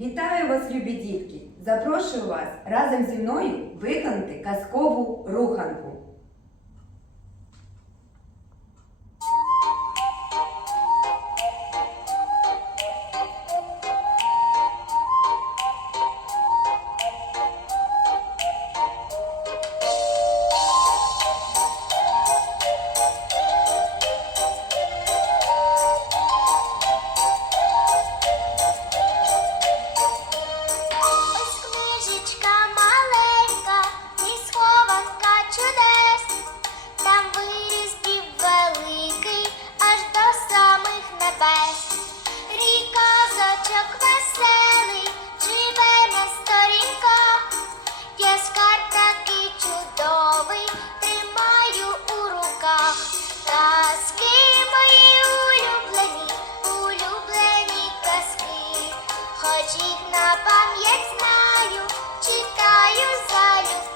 Вітаю вас, любі дітки! Запрошую вас разом зі мною виконати казкову руханку. віршів на пам'ять знаю, читаю залюбки.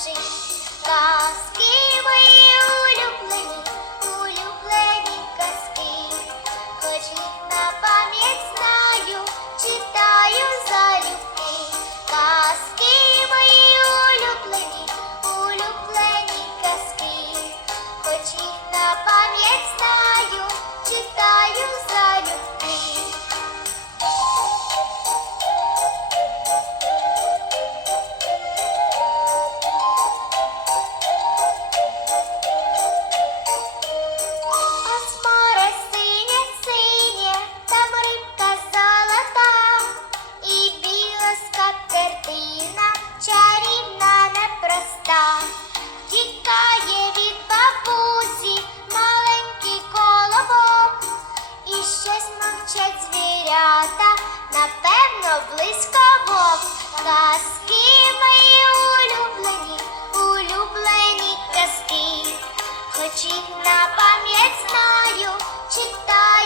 see. літа, тікає від бабусі маленький колобок, і щось мовчать звірята, напевно, близько вовк. Казки мої улюблені, улюблені казки, хоч їх на пам'ять знаю, читаю.